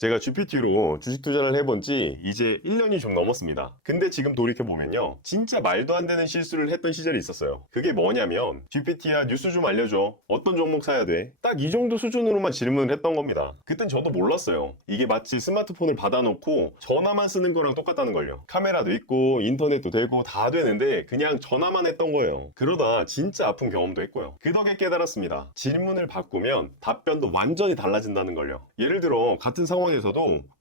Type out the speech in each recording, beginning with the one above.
제가 GPT로 주식 투자를 해본 지 이제 1년이 좀 넘었습니다. 근데 지금 돌이켜보면요, 진짜 말도 안 되는 실수를 했던 시절이 있었어요. 그게 뭐냐면 GPT야 뉴스 좀 알려줘, 어떤 종목 사야 돼, 딱 이 정도 수준으로만 질문을 했던 겁니다. 그땐 저도 몰랐어요. 이게 마치 스마트폰을 받아놓고 전화만 쓰는 거랑 똑같다는 걸요. 카메라도 있고 인터넷도 되고 다 되는데 그냥 전화만 했던 거예요. 그러다 진짜 아픈 경험도 했고요. 그 덕에 깨달았습니다. 질문을 바꾸면 답변도 완전히 달라진다는 걸요. 예를 들어 같은 상황에서도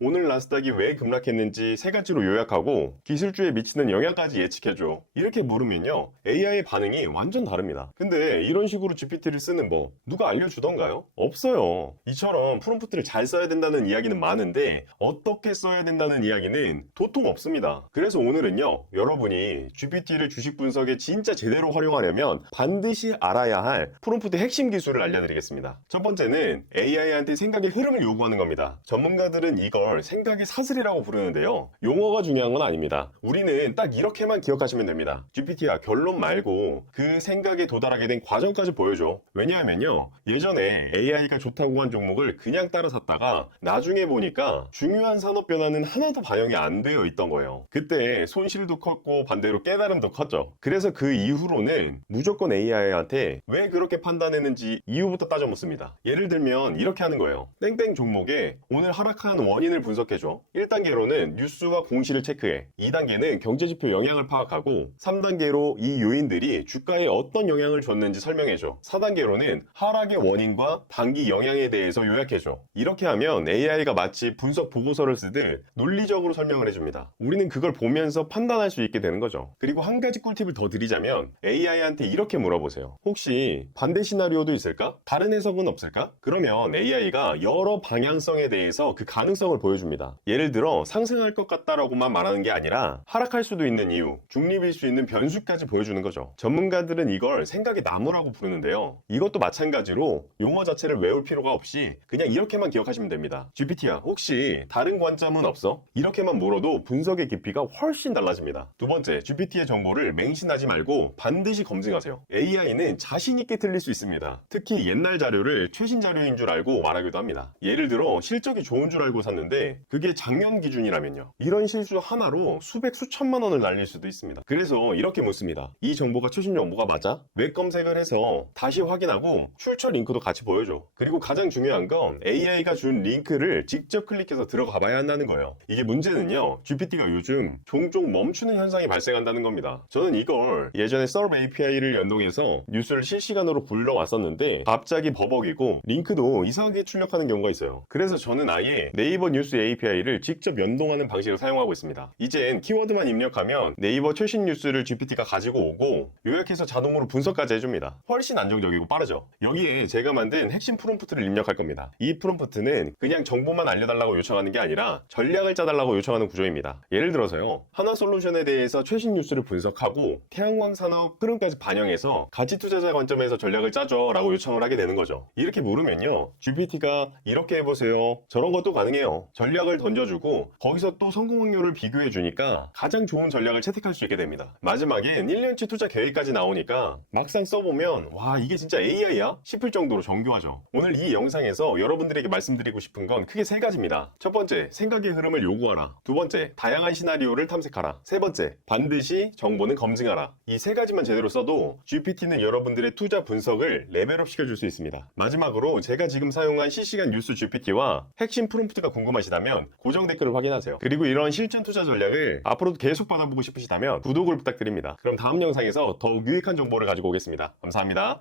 오늘 나스닥이 왜 급락했는지 세 가지로 요약하고 기술주에 미치는 영향까지 예측해줘. 이렇게 물으면요, AI의 반응이 완전 다릅니다. 근데 이런 식으로 GPT를 쓰는 법 누가 알려주던가요? 없어요. 이처럼 프롬프트를 잘 써야 된다는 이야기는 많은데 어떻게 써야 된다는 이야기는 도통 없습니다. 그래서 오늘은요, 여러분이 GPT를 주식 분석에 진짜 제대로 활용하려면 반드시 알아야 할 프롬프트 핵심 기술을 알려드리겠습니다. 첫 번째는 AI한테 생각의 흐름을 요구하는 겁니다. 전문가들은 이걸 생각의 사슬이라고 부르는데요, 용어가 중요한 건 아닙니다. 우리는 딱 이렇게만 기억하시면 됩니다. GPT야, 결론 말고 그 생각에 도달하게 된 과정까지 보여줘. 왜냐하면요, 예전에 AI가 좋다고 한 종목을 그냥 따라 샀다가 나중에 보니까 중요한 산업 변화는 하나도 반영이 안 되어 있던 거예요. 그때 손실도 컸고 반대로 깨달음도 컸죠. 그래서 그 이후로는 무조건 AI한테 왜 그렇게 판단했는지 이유부터 따져 묻습니다. 예를 들면 이렇게 하는 거예요. 땡땡 종목에 오늘 하락한 원인을 분석해줘. 1단계로는 뉴스와 공시를 체크해. 2단계는 경제지표 영향을 파악하고 3단계로 이 요인들이 주가에 어떤 영향을 줬는지 설명해줘. 4단계로는 하락의 원인과 단기 영향에 대해서 요약해줘. 이렇게 하면 AI가 마치 분석 보고서를 쓰듯 논리적으로 설명을 해줍니다. 우리는 그걸 보면서 판단할 수 있게 되는 거죠. 그리고 한 가지 꿀팁을 더 드리자면 AI한테 이렇게 물어보세요. 혹시 반대 시나리오도 있을까? 다른 해석은 없을까? 그러면 AI가 여러 방향성에 대해서 그 가능성을 보여줍니다. 예를 들어 상승할 것 같다라고만 말하는 게 아니라 하락할 수도 있는 이유, 중립일 수 있는 변수까지 보여주는 거죠. 전문가들은 이걸 생각의 나무라고 부르는데요, 이것도 마찬가지로 용어 자체를 외울 필요가 없이 그냥 이렇게만 기억하시면 됩니다. GPT야, 혹시 다른 관점은 없어? 이렇게만 물어도 분석의 깊이가 훨씬 달라집니다. 두 번째, GPT의 정보를 맹신하지 말고 반드시 검증하세요. AI는 자신 있게 틀릴 수 있습니다. 특히 옛날 자료를 최신 자료인 줄 알고 말하기도 합니다. 예를 들어 실적이 좋은 줄 알고 샀는데 그게 작년 기준이라면요, 이런 실수 하나로 수백 수천만 원을 날릴 수도 있습니다. 그래서 이렇게 묻습니다. 이 정보가 최신 정보가 맞아? 웹 검색을 해서 다시 확인하고 출처 링크도 같이 보여줘. 그리고 가장 중요한 건 AI가 준 링크를 직접 클릭해서 들어가 봐야 한다는 거예요. 이게 문제는요, GPT가 요즘 종종 멈추는 현상이 발생한다는 겁니다. 저는 이걸 예전에 Serve API를 연동해서 뉴스를 실시간으로 불러왔었는데 갑자기 버벅이고 링크도 이상하게 출력하는 경우가 있어요. 그래서 저는 아예 네이버 뉴스 API를 직접 연동하는 방식을 사용하고 있습니다. 이젠 키워드만 입력하면 네이버 최신 뉴스를 GPT가 가지고 오고 요약해서 자동으로 분석까지 해줍니다. 훨씬 안정적이고 빠르죠. 여기에 제가 만든 핵심 프롬프트를 입력할 겁니다. 이 프롬프트는 그냥 정보만 알려달라고 요청하는 게 아니라 전략을 짜달라고 요청하는 구조입니다. 예를 들어서요, 하나솔루션에 대해서 최신 뉴스를 분석하고 태양광 산업 흐름까지 반영해서 가치 투자자 관점에서 전략을 짜줘 라고 요청을 하게 되는 거죠. 이렇게 물으면요, GPT가 이렇게 해보세요, 저런 것도 가능해요, 전략을 던져주고 거기서 또 성공 확률을 비교해 주니까 가장 좋은 전략을 채택할 수 있게 됩니다. 마지막엔 1년치 투자 계획까지 나오니까 막상 써보면 와, 이게 진짜 AI야? 싶을 정도로 정교하죠. 오늘 이 영상에서 여러분들에게 말씀드리고 싶은 건 크게 세 가지입니다. 첫 번째, 생각의 흐름을 요구하라. 두 번째, 다양한 시나리오를 탐색하라. 세 번째, 반드시 정보는 검증하라. 이 세 가지만 제대로 써도 GPT는 여러분들의 투자 분석을 레벨업 시켜줄 수 있습니다. 마지막으로 제가 지금 사용한 실시간 뉴스 GPT와 핵심 프롬프트가 궁금하시다면 고정 댓글을 확인하세요. 그리고 이런 실전 투자 전략을 앞으로도 계속 받아보고 싶으시다면 구독을 부탁드립니다. 그럼 다음 영상에서 더욱 유익한 정보를 가지고 오겠습니다. 감사합니다.